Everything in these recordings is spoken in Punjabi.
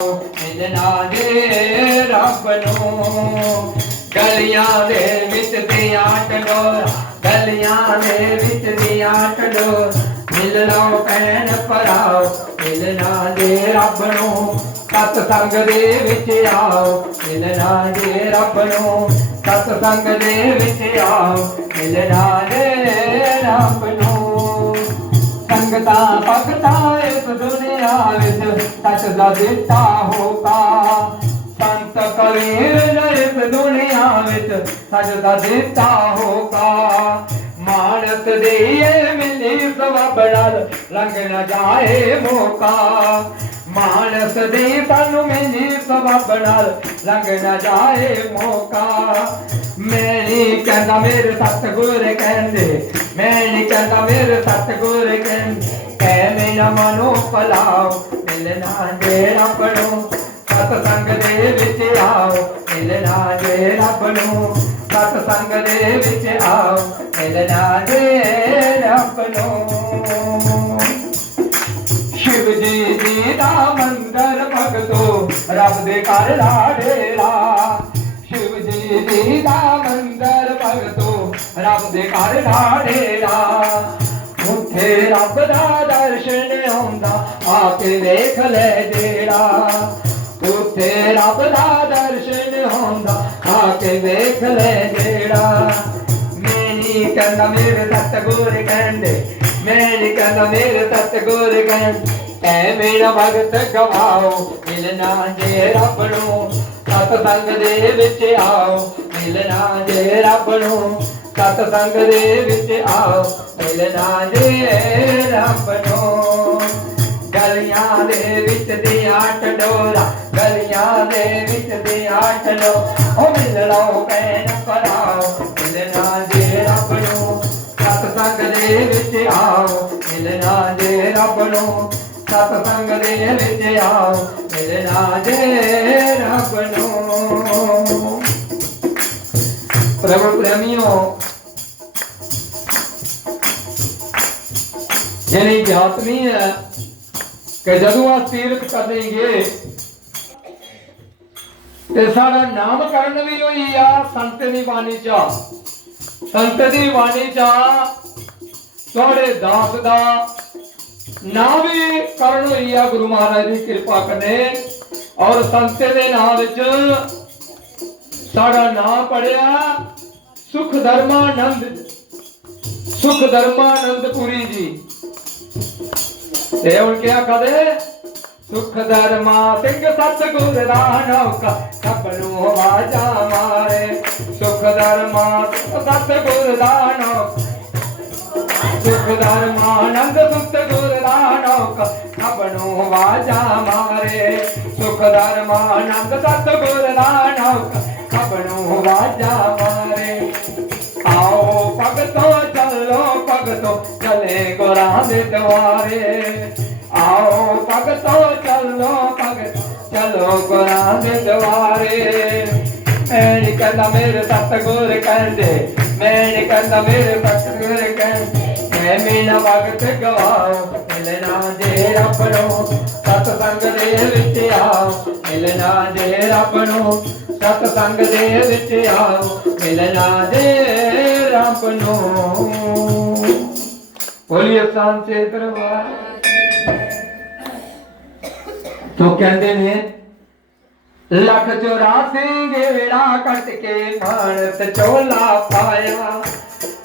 ਮਿਲਣਾ ਦੇ ਰੱਬ ਨੂੰ। ਗਲੀਆਂ ਦੇ ਵਿੱਚ ਦੀਆਂ ਟਡੋਰਾਂ, ਗਲੀਆਂ ਦੇ ਵਿੱਚ ਦੀਆਂ ਟਡੋਰਾਂ, ਮਿਲ ਲਓ ਭੈਣ ਭਰਾਓ ਮਿਲਣਾ ਦੇ ਰੱਬ ਨੂੰ। ਸਤਸੰਗ ਦੇ ਵਿੱਚ ਆਓ ਮਿਲਣਾ ਦੇ ਰੱਬ ਨੂੰ। ਸਤਸੰਗ ਦੇ ਵਿੱਚ ਆਓ ਮਿਲਣਾ ਦੇ ਰੱਬ ਨੂੰ। ਸੰਗਤਾਂ ਭਗਤਾਂ ਇਸ ਦੁਨੀਆ ਵਿੱਚ ਸੱਚ ਦਾ ਦਿੱਤਾ ਹੋਕਾ। ਸੰਤ ਕਬੀਰ ਇਸ ਦੁਨੀਆ ਵਿੱਚ ਸੱਚ ਦਾ ਦਿੱਤਾ ਹੋਕਾ। ਮਾਨਸ ਦੀਏ ਮਿਲੀ ਸਵੱਬ ਨਾਲ ਲੰਘ ਨਾ ਜਾਏ ਮੌਕਾ। ਮਾਨਸ ਦੀ ਸਾਨੂੰ ਮਿਲੀ ਸਵੱਬ ਨਾਲ ਲੰਘ ਨਾ ਜਾਏ ਮੌਕਾ। ਮੈਂ ਨਹੀਂ ਕਹਿੰਦਾ ਮੇਰੇ ਸਤਿਗੁਰ ਕਹਿੰਦੇ, ਮੈਂ ਨਹੀਂ ਕਹਿੰਦਾ ਮੇਰੇ ਸਤਿਗੁਰ ਕਹਿੰਦੇ, ਐਵੇਂ ਨਾ ਮਨੋਂ ਭਲਾਓ ਮਿਲਣਾ ਦੇ ਰੱਬ ਨੂੰ। ਸਤਸੰਗ ਦੇ ਵਿੱਚ ਆਓ ਮਿਲਣਾ ਦੇ ਰੱਬ ਨੂੰ। ਸਤਸੰਗ ਦੇ ਵਿੱਚ ਆਓ ਮਿਲਣਾ ਦੇ ਰੱਬ ਨੂੰ। ਸ਼ਿਵ ਜੀ ਦਾ ਮੰਦਰ ਭਗਤੋ ਰੱਬ ਦੇ ਘਰ ਲਾਡੇਰਾ। ਸ਼ਿਵ ਜੀ ਦਾ ਮੰਦਰ ਭਗਤੋ ਰੱਬ ਦੇ ਘਰ ਲਾਡੇਰਾ। ਉੱਥੇ ਰੱਬ ਦਾ ਦਰਸ਼ਨ ਆਉਂਦਾ ਆ ਕੇ ਵੇਖ ਲੈ ਜਿਹੜਾ। ਉੱਥੇ ਰੱਬ ਦਾ ਦਰਸ਼ਨ ਆਉਂਦਾ ਆ ਕੇ ਵੇਖ ਲੈ ਜਿਹੜਾ। ਮੈਂ ਨਹੀਂ ਕਹਿੰਦਾ ਮੇਰੇ ਸਤਿਗੁਰ ਕਹਿੰਦੇ, ਮੈਂ ਨਹੀਂ ਕਹਿੰਦਾ ਮੇਰੇ ਸਤਿਗੁਰ ਕਹਿੰਦੇ, ਐ ਮੇਰਾ ਭਗਤ ਗਵਾਓ ਮਿਲਣਾ ਜੇ ਰੱਬ ਨੂੰ। ਸਤਸੰਗ ਦੇ ਵਿੱਚ ਆਓ ਮਿਲਣਾ ਜੇ ਰੱਬ ਨੂੰ। ਸਤਸੰਗ ਦੇ ਵਿੱਚ ਆਓ ਮਿਲਣਾ ਜੇ ਰੱਬ ਨੂੰ। ਗਲੀਆਂ ਦੇ ਵਿੱਚ ਦੀਆਂ ਟਡੋਰਾਂ, ਗਲੀਆਂ ਦੇ ਵਿੱਚ ਦੀਆਂ ਟਡੋਰਾਂ, ਉਹ ਮਿਲ ਲਓ ਭੈਣ ਭਰਾਓ ਮਿਲਣਾ ਜੇ ਰੱਬ ਨੂੰ। ਸਤਸੰਗ ਦੇ ਵਿੱਚ ਆਓ ਮਿਲਣਾ ਜੇ ਰੱਬ ਨੂੰ। ਸਤਸੰਗ ਦੇ ਵਿੱਚ ਆਓ ਮਿਲਣਾ ਜੇ ਰੱਬ ਨੂੰ। ਪ੍ਰਭੂ ਪ੍ਰੇਮੀਓ, ਯਾਨੀ ਜਾਤ ਨਹੀਂ ਹੈ ਕਿ ਜਦੋਂ ਆ ਤੀਰਥ ਕਰਨਗੇ ਤੇ ਸਾਡਾ ਨਾਮਕਰਨ ਵੀ ਹੋਈ ਆ ਸੰਤ ਦੀ ਬਾਣੀ ਚ। ਸੰਤ ਦੀ ਬਾਣੀ ਚ ਤੁਹਾਡੇ ਦਾਸ ਦਾ ਨਾਮ ਵੀ ਕਰਨ ਹੋਈ ਆ ਗੁਰੂ ਮਹਾਰਾਜ ਦੀ ਕਿਰਪਾ ਕਰਨੇ। ਔਰ ਸੰਤ ਦੇ ਨਾਮ ਵਿੱਚ ਸਾਡਾ ਨਾਮ ਪੜਿਆ ਸੁਖ ਧਰਮਾਨੰਦ, ਸੁਖ ਧਰਮਾਨੰਦਪੁਰੀ ਜੀ। ਤੇ ਹੁਣ ਕਿਹਾ ਕਦੇ ਸੁਖ ਧਰਮਾ ਸਿੰਘ ਸਤਿਗੁਰ ਦਾ ਨੌਕਾ ਸਭ ਨੂੰ ਆਵਾਜ਼ਾਂ ਮਾਰੇ। ਸੁਖ ਧਰਮਾ ਸਿੰਘ ਸਤਿਗੁਰ ਦਾ ਨੌਕਾ, ਸੁਖ ਧਰਮਾਨੰਦ ਸਤਿਗੁਰ ਦਾ ਨੌਕਾ ਸਭ ਨੂੰ ਆਵਾਜ਼ਾਂ ਮਾਰੇ। ਸੁਖ ਧਰਮਾਨੰਦ ਸਤਿਗੁਰ ਦਾ ਨੌਕਾ ਸਭ ਨੂੰ ਆਵਾਜ਼ਾਂ ਮਾਰੇ। ਆਓ ਭਗਤੋ ਚੱਲੋ ਭਗਤੋ ਚਲੇ ਗੁਰਾਂ ਦੇ ਦੁਆਰੇ। ਆਓ ਭਗਤੋ ਚੱਲੋ ਭਗਤੋ ਚਲੋ ਗੁਰਾਂ ਦੇ ਦੁਆਰੇ। ਮੈਂ ਨਹੀਂ ਕਹਿੰਦਾ ਮੇਰੇ ਸਤਿਗੁਰ ਕਹਿੰਦੇ, ਮੈਂ ਨਹੀਂ ਕਹਿੰਦਾ ਮੇਰੇ ਸਤਿਗੁਰ ਕਹਿੰਦੇ, ਮੈਂ ਮੇਰਾ ਭਗਤ ਗਵਾਓ ਮਿਲਣਾ ਜੇ ਰੱਬ ਨੂੰ। ਸਤਸੰਗ ਦੇ ਵਿੱਚ ਆਓ ਮਿਲਣਾ ਜੇ ਰੱਬ ਨੂੰ। ਸਤਸੰਗ ਦੇ ਵਿੱਚ ਆਓ ਮਿਲਣਾ ਜੇ ਰੱਬ ਨੂੰ। ਬੋਲੀਏ ਸਾਂਚੇ ਦਰਬਾਰ। ਤੋ ਕਹਿੰਦੇ ਨੇ ਲੱਖ 84 ਗੇੜਾ ਕੱਟ ਕੇ ਮਾਨਸ ਚੋਲਾ ਪਾਇਆ।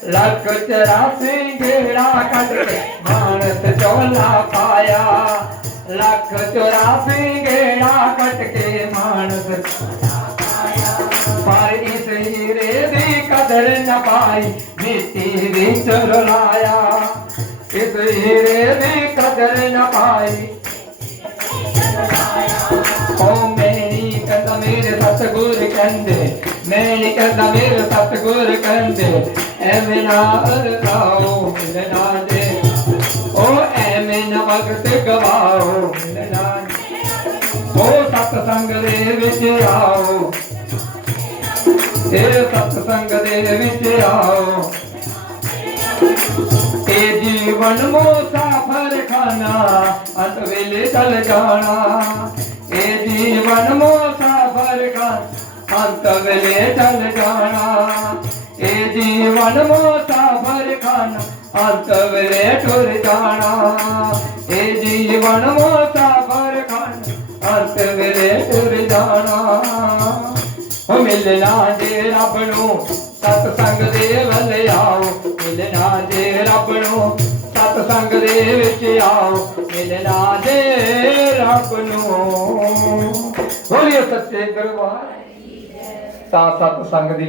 ਲੱਖ 84 ਗੇੜਾ ਕੱਟ ਕੇ ਮਾਨਸ ਚੋਲਾ ਪਾਇਆ। ਲੱਖ 84 ਗੇੜਾ ਕੱਟ ਕੇ ਮਾਨਸ ਪਰ ਇਸ ਹੀਰੇ ਦੀ ਕਦਰ ਨਾ ਪਾਈ ਮਿੱਟੀ ਵਿੱਚ ਰੁਲਾਇਆ। ਇਸ ਹੀਰੇ ਦੀ ਕਦਰ ਨਾ ਪਾਈ। ਉਹ ਮੈਂ ਨਹੀਂ ਕਹਿੰਦਾ ਮੇਰੇ ਸਤਿਗੁਰ ਕਹਿੰਦੇ, ਮੈਂ ਨਹੀਂ ਕਹਿੰਦਾ ਮੇਰੇ ਸਤਿਗੁਰ ਕਹਿੰਦੇ, ਐਵੇਂ ਨਾ ਅਰਦਾਓ ਮਿਲਣਾ ਦੇ। ਉਹ ਐਵੇਂ ਨਾ ਵਕਤ ਗਵਾਓ ਮਿਲਣਾ। ਉਹ ਸਤਸੰਗ ਦੇ ਵਿੱਚ ਆਓ, ਇਹ ਸਤਸੰਗ ਦੇ ਵਿੱਚ ਆਓ। ਇਹ ਜੀਵਨ ਮੁਸਾਫਰ ਖਾਨਾ ਅੰਤ ਵੇਲੇ ਚਲ ਜਾਣਾ। ਇਹ ਜੀਵਨ ਮੁਸਾਫਰ ਖਾਨ ਅੰਤ ਵੇਲੇ ਚਲ ਜਾਣਾ ਇਹ ਜੀਵਨ ਮੁਸਾਫਰ ਖਾਨ ਅੰਤ ਵੇਲੇ ਟੁਰ ਜਾਣਾ ਇਹ ਜੀਵਨ ਮੁਸਾਫਰ ਖਾਨ ਅੰਤ ਵੇਲੇ ਟੁਰ ਜਾਣਾ ਹੋ ਮਿਲਣਾ ਜੇ ਰੱਬ ਨੂੰ ਸਤ ਸੰਗ ਦੇ ਵੱਲ ਆਓ ਮਿਲਣਾ ਜੇ ਰੱਬ ਨੂੰ ਸਤ ਸੰਗ ਦੇ ਵਿੱਚ ਆਓ ਮਿਲਣਾ ਜੇ ਰੱਬ ਨੂੰ ਬੋਲੀਏ ਸੱਚੇ ਦਰਬਾਰ ਤਾਂ ਸਤ ਸੰਗ ਦੀ